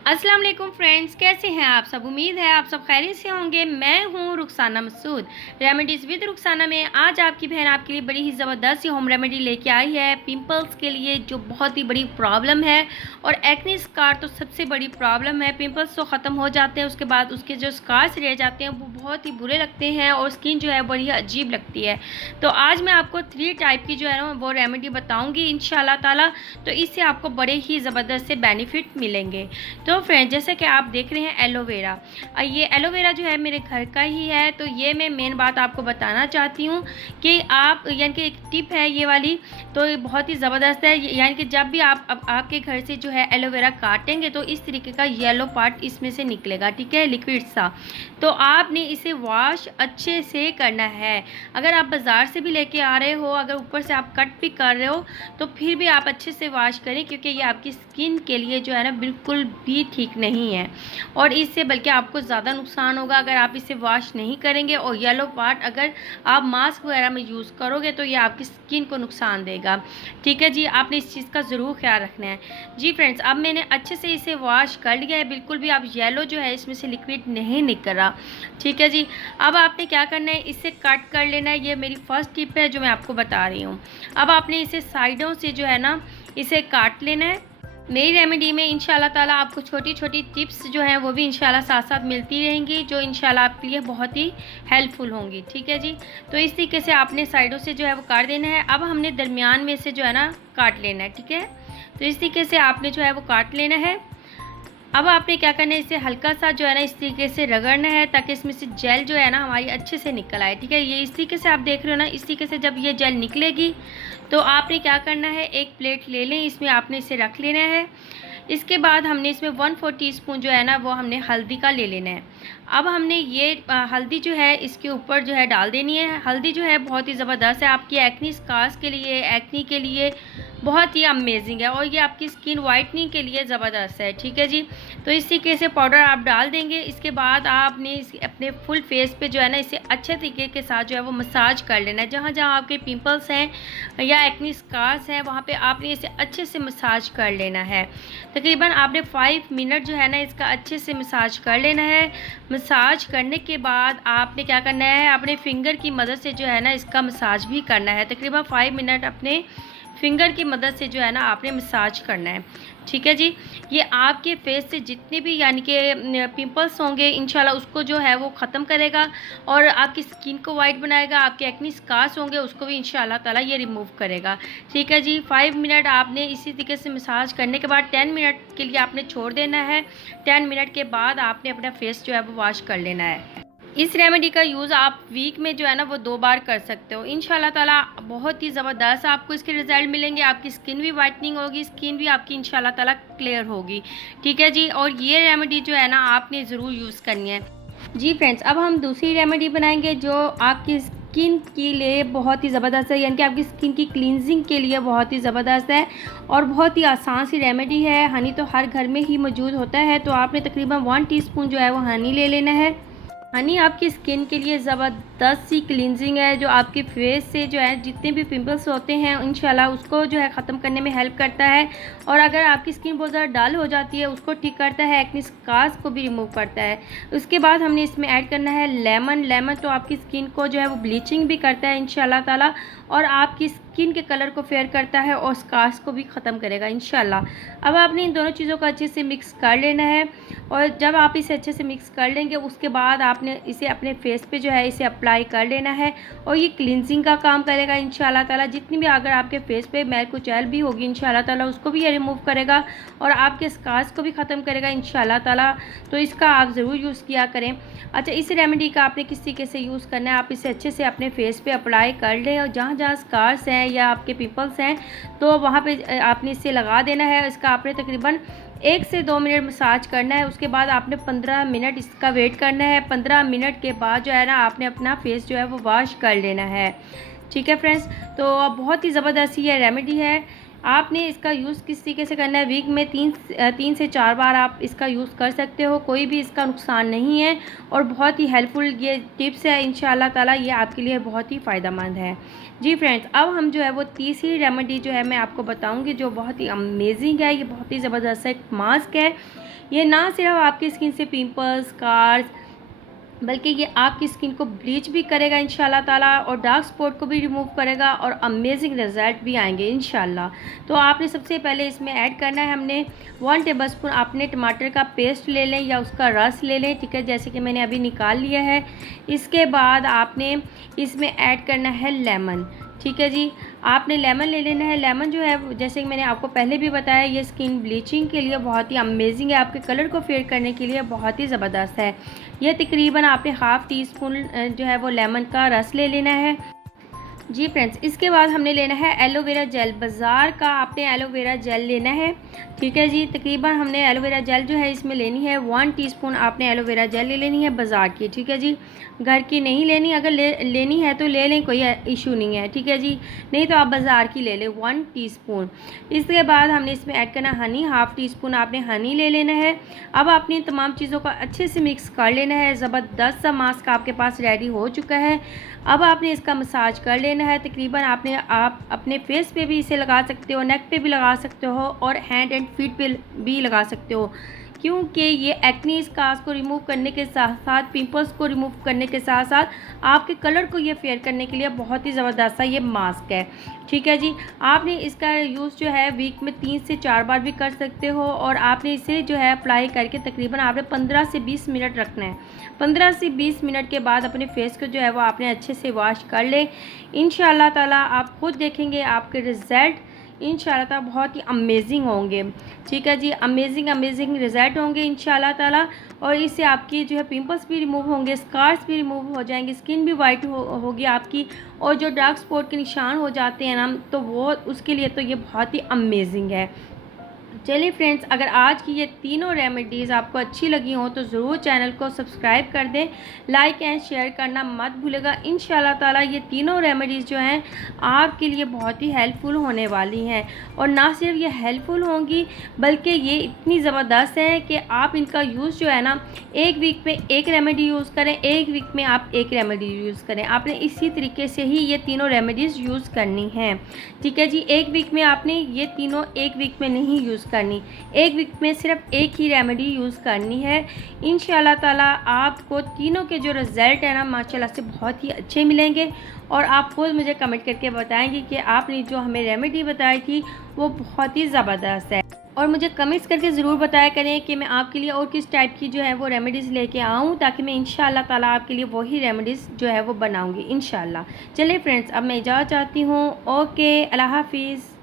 अस्सलाम वालेकुम फ्रेंड्स, कैसे हैं आप सब। उम्मीद है आप सब खैरियत से होंगे। मैं हूं रुखसाना मसूद, रेमेडीज़ विद रुखसाना में आज आपकी बहन आपके लिए बड़ी ही ज़बरदस्त होम रेमेडी लेके आई है पिंपल्स के लिए, जो बहुत ही बड़ी प्रॉब्लम है। और एक्ने स्कार तो सबसे बड़ी प्रॉब्लम है। पिंपल्स तो ख़त्म हो जाते हैं, उसके बाद उसके जो स्कार्स रह जाते हैं वो बहुत ही बुरे लगते हैं और स्किन जो है बड़ी अजीब लगती है। तो आज मैं आपको 3 टाइप की जो है ना वो रेमेडी बताऊँगी इंशाल्लाह ताला। तो इससे आपको बड़े ही ज़बरदस्त से बेनिफिट मिलेंगे। तो फ्रेंड, जैसे कि आप देख रहे हैं एलोवेरा, ये एलोवेरा जो है मेरे घर का ही है। तो ये मैं मेन बात आपको बताना चाहती हूँ कि आप यानी कि एक टिप है ये वाली, तो ये बहुत ही ज़बरदस्त है। यानी कि जब भी आप अब आपके घर से जो है एलोवेरा काटेंगे तो इस तरीके का येलो पार्ट इसमें से निकलेगा, ठीक है, लिक्विड सा। तो आपने इसे वॉश अच्छे से करना है। अगर आप बाज़ार से भी लेके आ रहे हो, अगर ऊपर से आप कट भी कर रहे हो तो फिर भी आप अच्छे से वॉश करें, क्योंकि ये आपकी स्किन के लिए जो है ना बिल्कुल भी ठीक नहीं है। और इससे बल्कि आपको ज़्यादा नुकसान होगा अगर आप इसे वॉश नहीं करेंगे। और येलो पार्ट अगर आप मास्क वगैरह में यूज़ करोगे तो ये आपकी स्किन को नुकसान देगा, ठीक है जी। आपने इस चीज़ का ज़रूर ख्याल रखना है जी। फ्रेंड्स, अब मैंने अच्छे से इसे वॉश कर लिया है, बिल्कुल भी अब येलो जो है इसमें से लिक्विड नहीं निकल रहा, ठीक है जी। अब आपने क्या करना है, इसे कट कर लेना है। ये मेरी फर्स्ट टिप है जो मैं आपको बता रही हूँ। अब आपने इसे साइडों से जो है ना इसे काट लेना है। मेरी रेमेडी में इंशाल्लाह ताला आपको छोटी छोटी टिप्स जो हैं वो भी इंशाल्लाह साथ साथ मिलती रहेंगी, जो इंशाल्लाह आपके लिए बहुत ही हेल्पफुल होंगी, ठीक है जी। तो इस तरीके से आपने साइडों से जो है वो काट देना है। अब हमने दरमियान में से जो है ना काट लेना है, ठीक है। तो इस तरीके से आपने जो है वो काट लेना है। अब आपने क्या करना है, इसे हल्का सा जो है ना इस तरीके से रगड़ना है ताकि इसमें से जेल जो है ना हमारी अच्छे से निकल आए, ठीक है। ये इस तरीके से आप देख रहे हो ना, इस तरीके से जब ये जेल निकलेगी तो आपने क्या करना है, एक प्लेट ले लें, इसमें आपने इसे रख लेना है। इसके बाद हमने इसमें 1/4 टीस्पून जो है ना वो हमने हल्दी का ले लेना है। अब हमने ये हल्दी जो है इसके ऊपर जो है डाल देनी है। हल्दी जो है बहुत ही ज़बरदस्त है आपकी एक्नी स्कार्स के लिए, एक्नी के लिए बहुत ही अमेजिंग है। और ये आपकी स्किन वाइटनिंग के लिए ज़बरदस्त है, ठीक है जी। तो इस तरीके से पाउडर आप डाल देंगे। इसके बाद आपने अपने फुल फेस पे जो है ना इसे अच्छे तरीके के साथ जो है वो मसाज कर लेना है। जहाँ जहाँ आपके पिंपल्स हैं या एक्नी स्कार्स हैं वहाँ पे आपने इसे अच्छे से मसाज कर लेना है। तकरीबन आपने 5 मिनट जो है ना इसका अच्छे से मसाज कर लेना है। मसाज करने के बाद आपने क्या करना है, अपने फिंगर की मदद से जो है ना इसका मसाज भी करना है। तकरीबन 5 मिनट अपने फिंगर की मदद से जो है ना आपने मसाज करना है, ठीक है जी। ये आपके फेस से जितने भी यानी कि पिंपल्स होंगे इंशाल्लाह उसको जो है वो ख़त्म करेगा और आपकी स्किन को वाइट बनाएगा। आपके एक्नी स्कार्स होंगे उसको भी इंशाल्लाह ताला ये रिमूव करेगा, ठीक है जी। 5 मिनट आपने इसी तरीके से मसाज करने के बाद 10 मिनट के लिए आपने छोड़ देना है। 10 मिनट के बाद आपने अपना फेस जो है वो वॉश कर लेना है। इस रेमेडी का यूज़ आप वीक में जो है ना वो 2 बार कर सकते हो इंशाल्लाह ताला। बहुत ही ज़बरदस्त आपको इसके रिज़ल्ट मिलेंगे। आपकी स्किन भी वाइटनिंग होगी, स्किन भी आपकी इंशाल्लाह ताला क्लियर होगी, ठीक है जी। और ये रेमेडी जो है ना आपने ज़रूर यूज़ करनी है जी। फ्रेंड्स, अब हम दूसरी रेमेडी बनाएंगे जो आपकी स्किन के लिए बहुत ही ज़बरदस्त है, यानी कि आपकी स्किन की क्लींजिंग के लिए बहुत ही ज़बरदस्त है और बहुत ही आसान सी रेमेडी है। हनी तो हर घर में ही मौजूद होता है। तो आपने तकरीबन 1 टीस्पून जो है वो हनी ले लेना है। हनी आपकी स्किन के लिए ज़बरदस्त सी क्लींजिंग है, जो आपके फेस से जो है जितने भी पिंपल्स होते हैं इंशाल्लाह उसको जो है ख़त्म करने में हेल्प करता है। और अगर आपकी स्किन बहुत ज़्यादा डल हो जाती है उसको ठीक करता है, एक्ने स्कार्स को भी रिमूव करता है। उसके बाद हमने इसमें ऐड करना है लेमन। लेमन तो आपकी स्किन को जो है वो ब्लीचिंग भी करता है इंशाल्लाह ताला, और आपकी स्किन के कलर को फेयर करता है और स्कार्स को भी ख़त्म करेगा इंशाल्लाह। अब आपने इन दोनों चीज़ों को अच्छे से मिक्स कर लेना है। और जब आप इसे अच्छे से मिक्स कर लेंगे उसके बाद आपने इसे अपने फेस पे जो है इसे अप्लाई कर लेना है और ये क्लिनजिंग का काम करेगा इंशाल्लाह ताला। जितनी भी अगर आपके फेस पे मैलकुचैल भी होगी इंशाल्लाह ताला उसको भी ये रिमूव करेगा और आपके स्कार्स को भी ख़त्म करेगा इंशाल्लाह ताला। तो इसका आप ज़रूर यूज़ किया करें। अच्छा, इस रेमेडी का आपने किस तरीके से यूज़ करना है, आप इसे अच्छे से अपने फेस पे अप्लाई कर लें और जहाँ जहाँ स्कार्स हैं या आपके पिंपल्स हैं तो वहाँ पे आपने इसे लगा देना है। इसका आपने तकरीबन 1 से 2 मिनट मसाज करना है। उसके बाद आपने 15 मिनट इसका वेट करना है। 15 मिनट के बाद जो है ना आपने अपना फेस जो है वो वॉश कर लेना है, ठीक है फ्रेंड्स। तो बहुत ही ज़बरदस्त ये रेमेडी है, आपने इसका यूज़ किस तरीके से करना है, वीक में 3 से 4 बार आप इसका यूज़ कर सकते हो, कोई भी इसका नुकसान नहीं है और बहुत ही हेल्पफुल ये टिप्स है। इंशाल्लाह ताला ये आपके लिए बहुत ही फ़ायदेमंद है। जी फ्रेंड्स, अब हम जो है वो तीसरी रेमेडी जो है मैं आपको बताऊँगी, जो बहुत ही अमेजिंग है। ये बहुत ही ज़बरदस्त एक मास्क है। ये ना सिर्फ आपकी स्किन से पिंपल्स, स्कार्स, बल्कि ये आपकी स्किन को ब्लीच भी करेगा इंशाल्लाह ताला, और डार्क स्पॉट को भी रिमूव करेगा और अमेजिंग रिजल्ट भी आएंगे इंशाल्लाह। तो आपने सबसे पहले इसमें ऐड करना है, हमने 1 टेबलस्पून आपने टमाटर का पेस्ट ले लें या उसका रस ले लें, ठीक है, जैसे कि मैंने अभी निकाल लिया है। इसके बाद आपने इसमें ऐड करना है लेमन, ठीक है जी। आपने लेमन ले लेना है। लेमन जो है, जैसे कि मैंने आपको पहले भी बताया, ये स्किन ब्लीचिंग के लिए बहुत ही अमेजिंग है, आपके कलर को फेड करने के लिए बहुत ही ज़बरदस्त है। यह तकरीबन आपने हाफ़ टी स्पून जो है वो लेमन का रस ले लेना है। जी फ्रेंड्स, इसके बाद हमने लेना है एलोवेरा जेल। बाज़ार का आपने एलोवेरा जेल लेना है, ठीक है जी। तकरीबन हमने एलोवेरा जेल जो है इसमें लेनी है 1 टीस्पून आपने एलोवेरा जेल ले लेनी है बाज़ार की, ठीक है जी। घर की नहीं लेनी, अगर लेनी है तो ले लें, कोई इशू नहीं है, ठीक है जी। नहीं तो आप बाज़ार की ले लें 1 टीस्पून। इसके बाद हमने इसमें ऐड करना हनी, हाफ़ टी स्पून आपने हनी ले लेना है। अब आपने तमाम चीज़ों को अच्छे से मिक्स कर लेना है। ज़बरदस्त सा मास्क आपके पास रेडी हो चुका है। अब आपने इसका मसाज कर लेना है। तकरीबन आप अपने फेस पे भी इसे लगा सकते हो, नेक पे भी लगा सकते हो और हैंड एंड फीट पे भी लगा सकते हो, क्योंकि ये एक्ने स्कार्स को रिमूव करने के साथ साथ, पिंपल्स को रिमूव करने के साथ साथ आपके कलर को ये फेयर करने के लिए बहुत ही ज़बरदस्त सा ये मास्क है, ठीक है जी। आपने इसका यूज़ जो है वीक में 3 से 4 बार भी कर सकते हो, और आपने इसे जो है अप्लाई करके तकरीबन आपने 15 से 20 मिनट रखना है। 15 से 20 मिनट के बाद अपने फेस को जो है वो आपने अच्छे से वॉश कर ले। इंशाल्लाह ताला आप खुद देखेंगे आपके रिज़ल्ट इंशाल्लाह ताला बहुत ही अमेजिंग होंगे, ठीक है जी। अमेजिंग रिज़ल्ट होंगे इंशाल्लाह ताला, और इससे आपकी जो है पिंपल्स भी रिमूव होंगे, स्कार्स भी रिमूव हो जाएंगे, स्किन भी वाइट होगी आपकी, और जो डार्क स्पॉट के निशान हो जाते हैं ना, तो वो उसके लिए तो ये बहुत ही अमेजिंग है। चलिए फ्रेंड्स, अगर आज की ये तीनों रेमेडीज़ आपको अच्छी लगी हों तो ज़रूर चैनल को सब्सक्राइब कर दें, लाइक एंड शेयर करना मत भूलेगा। इंशाल्लाह ताला ये तीनों रेमेडीज़ जो हैं आपके लिए बहुत ही हेल्पफुल होने वाली हैं, और ना सिर्फ ये हेल्पफुल होंगी बल्कि ये इतनी ज़बरदस्त है कि आप इनका यूज़ जो है ना, एक वीक में एक रेमेडी यूज़ करें, एक वीक में आप एक रेमेडी यूज़ करें। आपने इसी तरीके से ही ये तीनों रेमेडीज़ यूज़ करनी है, ठीक है जी। एक वीक में आपने ये तीनों एक वीक में नहीं यूज़ करनी, एक वीक में सिर्फ एक ही रेमेडी यूज़ करनी है। इंशाल्लाह ताला आपको तीनों के जो रिज़ल्ट है ना, माशाल्लाह से बहुत ही अच्छे मिलेंगे, और आप खुद मुझे कमेंट करके बताएंगे कि आपने जो हमें रेमेडी बताई थी वो बहुत ही ज़बरदस्त है। और मुझे कमेंट्स करके ज़रूर बताया करें कि मैं आपके लिए और किस टाइप की जो है वो रेमेडीज़ लेके आऊँ, ताकि मैं इंशाल्लाह ताला आपके लिए वही रेमेडीज़ जो है वो बनाऊँगी इंशाल्लाह। चलिए फ्रेंड्स, अब मैं इजाज़त चाहती हूँ। ओके, अल्लाह हाफिज़।